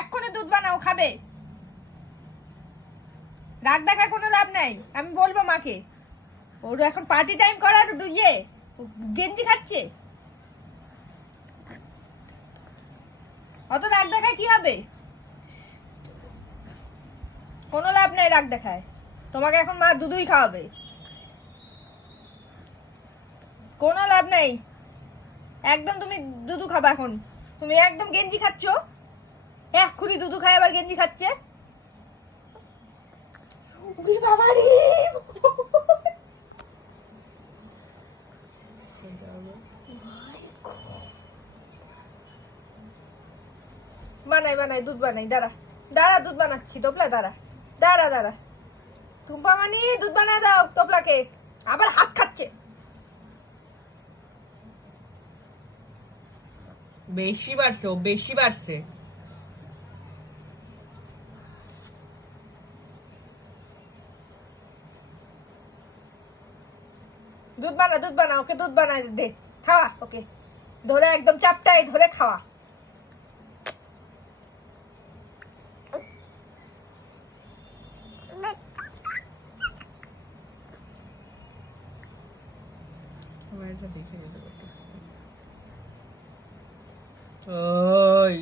এখনই দুধ বানাও, খাবে। রাগ দেখায় কোনো লাভ নাই, আমি বলবো মাকে। ওর এখন পার্টি টাইম করার ইয়ে গেঞ্জি খাচ্ছে, অত রাগ দেখায় কি হবে? কোনো লাভ নাই রাগ দেখায়। তোমাকে এখন মা দুধই খাওয়াবে, কোনো লাভ নাই। একদম তুমি দুধু খাবা এখন। তুমি একদম গেঞ্জি খাচ্ছ, এক্ষুনি দুধু খায় আবার গেঞ্জি খাচ্ছে। বাবা রে, বানাই দুধ বানাই, দাঁড়া দুধ বানাচ্ছি। টোপলা দাঁড়া টুম্পা মানি দুধ বানায় দাও টোপলাকে। আবার হাত খাচ্ছে। বেশি বাড়ছে। দুধ বানা, ওকে দুধ বানায় দে, খাওয়া ওকে। ধরে একদম চাপটাই ধরে খাওয়া। দেখে নিতে পারতো। ওই